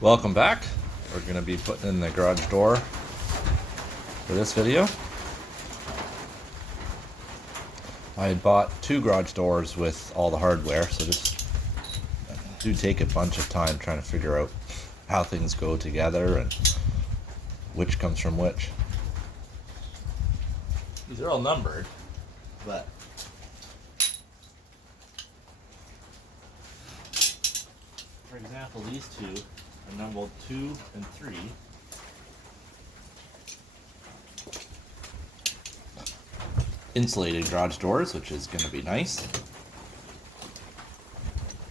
Welcome back. We're going to be putting in the garage door for this video. I had bought 2 garage doors with all the hardware, so this do take a bunch of time trying to figure out how things go together and which comes from which. These are all numbered, but for example, these two are numbered 2 and 3. Insulated garage doors, which is going to be nice.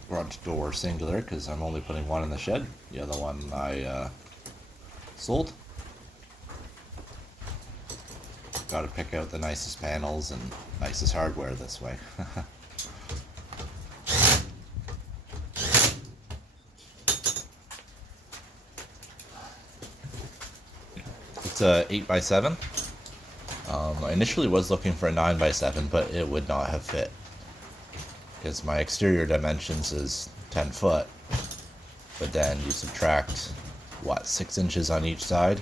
Garage door singular, because I'm only putting one in the shed. The other one I sold. Got to pick out the nicest panels and nicest hardware this way. It's a 8x7. I initially was looking for a 9x7, but it would not have fit because my exterior dimensions is 10 foot, but then you subtract 6 inches on each side,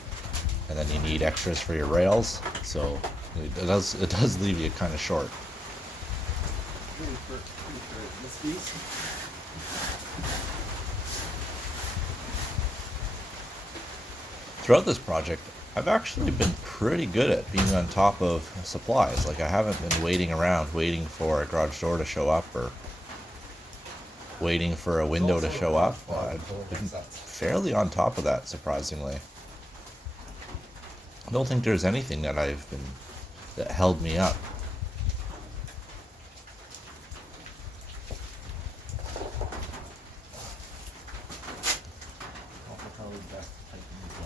and then you need extras for your rails, so it does leave you kind of short. Throughout this project, I've actually been pretty good at being on top of supplies. Like, I haven't been waiting around, waiting for a garage door to show up or waiting for a window to show up. I've been fairly on top of that, surprisingly. I don't think there's anything that that held me up.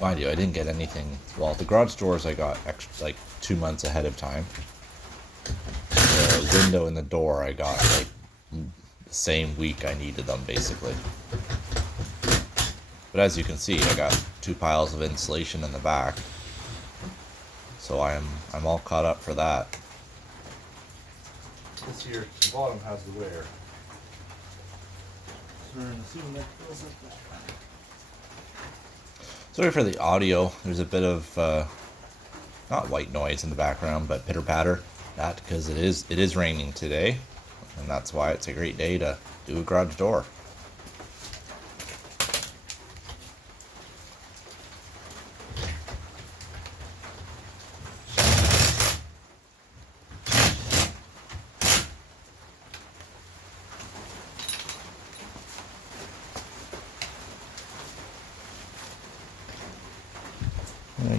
Mind you, I didn't get anything. Well, the garage doors I got like 2 months ahead of time. The window and the door I got like the same week I needed them, basically. But as you can see, I got 2 piles of insulation in the back, so I'm all caught up for that. This here, the bottom has the wear. So we're gonna assume that goes like that. Sorry for the audio. There's a bit of not white noise in the background, but pitter patter. That because it is raining today, and that's why it's a great day to do a garage door.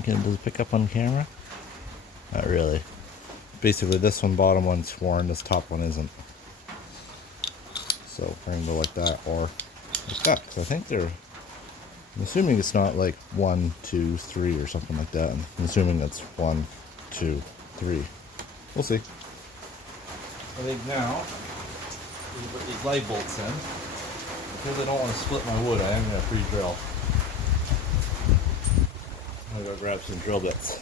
Does it pick up on camera? Not really. Basically, this one, bottom one's worn, this top one isn't. So we're gonna go like that or like that. Because I think I'm assuming it's not like 1, 2, 3 or something like that. I'm assuming it's 1, 2, 3. We'll see. I think now we put these light bolts in. Because I don't want to split my wood, I am gonna pre-drill. I'm gonna go grab some drill bits.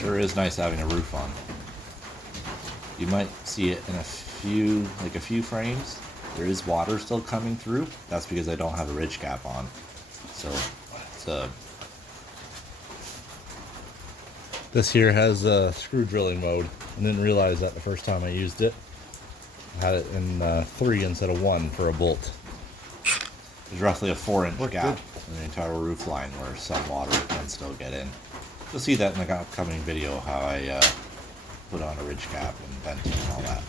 Sure is nice having a roof on. You might see it in a few frames. There is water still coming through. That's because I don't have a ridge cap on. So it's This here has a screw drilling mode. I didn't realize that the first time I used it. I had it in 3 instead of 1 for a bolt. There's roughly a 4-inch gap in the entire roof line where some water can still get in. You'll see that in the upcoming video, how I put on a ridge cap and venting and all that.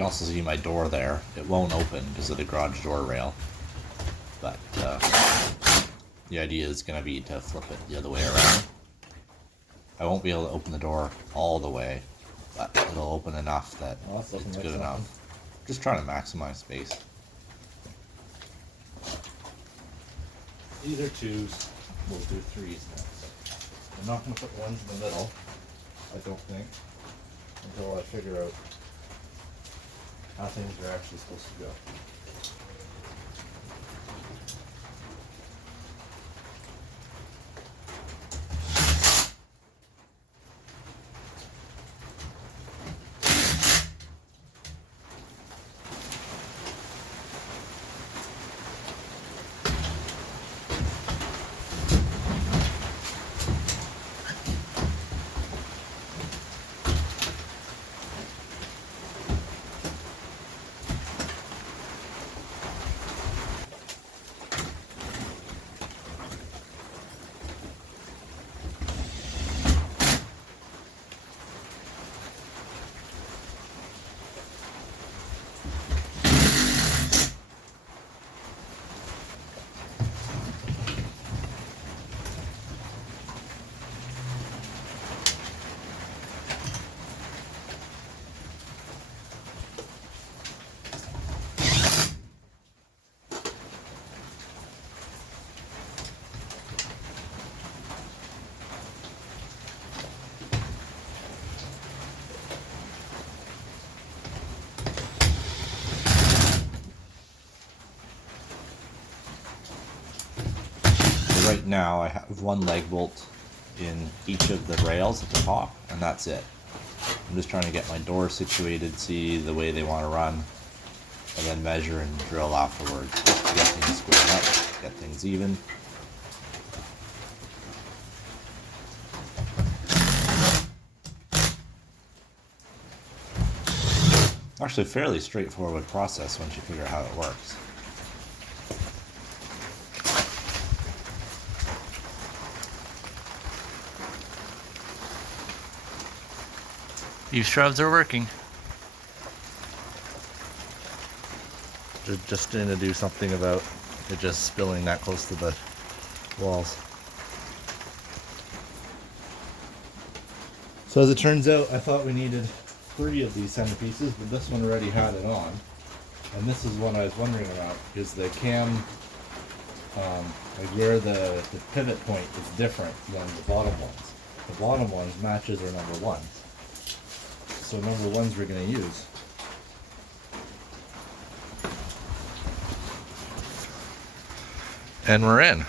can also see my door there. It won't open because of the garage door rail. But the idea is going to be to flip it the other way around. I won't be able to open the door all the way, but it'll open enough that it's good enough. Just trying to maximize space. These are 2s. We'll do 3s next. I'm not going to put ones in the middle, I don't think, until I figure out how things are actually supposed to go. Right now I have one leg bolt in each of the rails at the top, and that's it. I'm just trying to get my door situated, see the way they want to run, and then measure and drill afterwards to get things squared up, get things even. Actually a fairly straightforward process once you figure out how it works. These shrubs are working. Just going to do something about it just spilling that close to the walls. So as it turns out, I thought we needed 3 of these centerpieces, but this one already had it on. And this is one I was wondering about, because the cam, like where the pivot point is different than the bottom ones. The bottom ones matches our number 1s. So number 1s we're going to use. And we're in.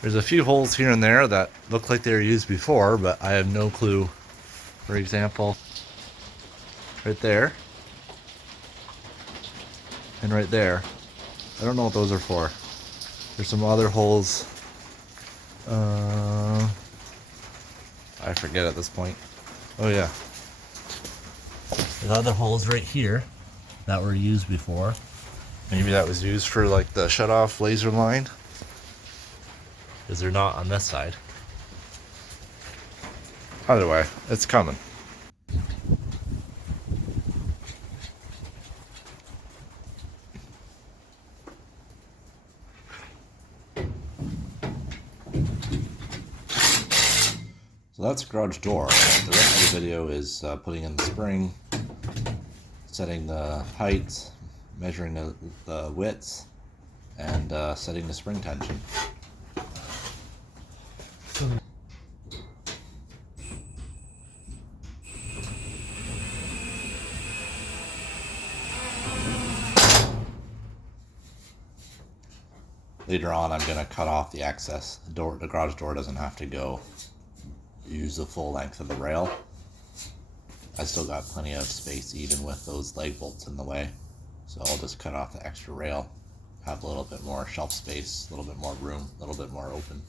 There's a few holes here and there that look like they were used before, but I have no clue. For example, right there. And right there. I don't know what those are for. There's some other holes. I forget at this point. Oh yeah. There's other holes right here that were used before. Maybe that was used for like the shut-off laser line. Because they're not on this side. Either way, it's coming. So that's garage door. The rest of the video is putting in the spring, setting the height, measuring the width, and setting the spring tension. Later on, I'm going to cut off the excess. The garage door doesn't have to use the full length of the rail. I still got plenty of space even with those leg bolts in the way. So I'll just cut off the extra rail, have a little bit more shelf space, a little bit more room, a little bit more open.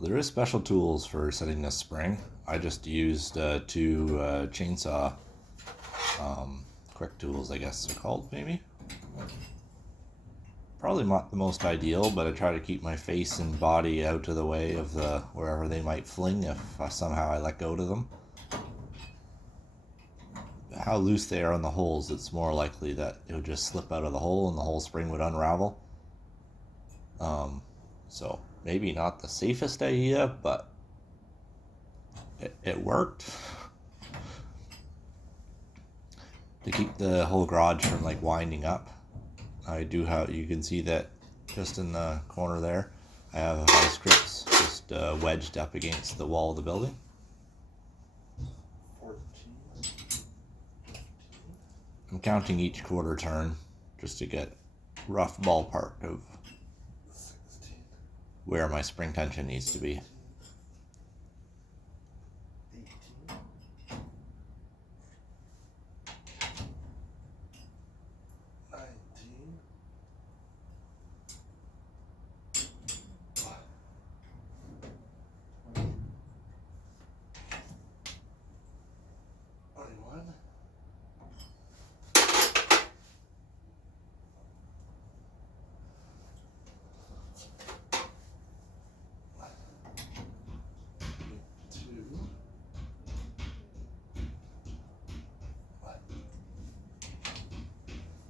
So there is special tools for setting this spring. I just used two chainsaw quick tools, I guess they're called, maybe. Probably not the most ideal, but I try to keep my face and body out of the way of wherever they might fling if somehow I let go to them. How loose they are on the holes, it's more likely that it would just slip out of the hole and the whole spring would unravel. So maybe not the safest idea, but it worked. To keep the whole garage from like winding up, I do have, you can see that just in the corner there, I have vice grips just wedged up against the wall of the building. 14. I'm counting each quarter turn just to get rough ballpark of 16. where my spring tension needs to be. 18. 19. 21.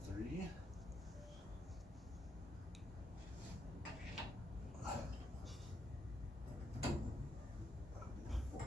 3. 4.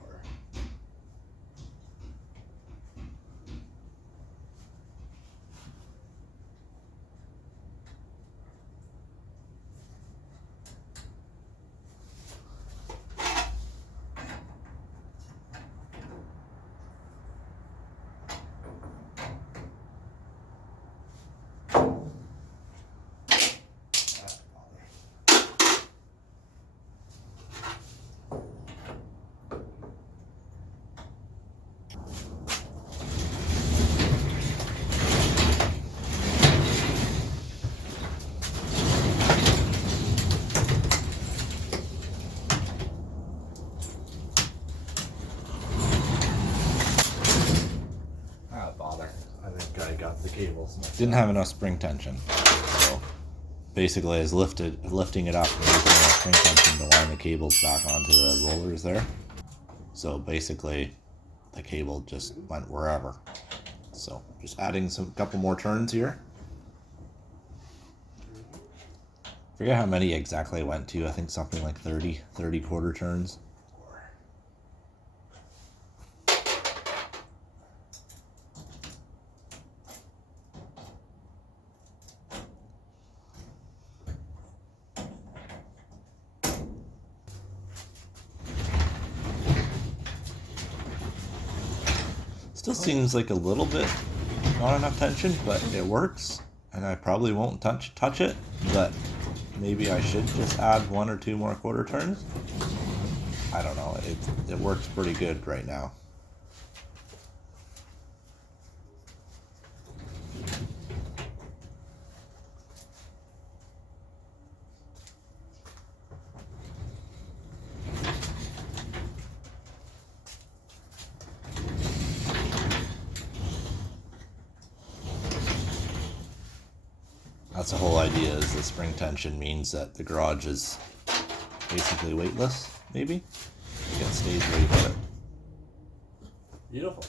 Bother. I think I got the cables. Didn't have enough spring tension, so basically I was lifting it up and using enough spring tension to wind the cables back onto the rollers there. So basically the cable just went wherever. So just adding couple more turns here. Forget how many exactly I went to. I think something like 30 quarter turns. Still seems like a little bit not enough tension, but it works. And I probably won't touch it, but maybe I should just add 1 or 2 more quarter turns. I don't know. It works pretty good right now. That's the whole idea, is the spring tension means that the garage is basically weightless, maybe? It stays where you put it. Beautiful.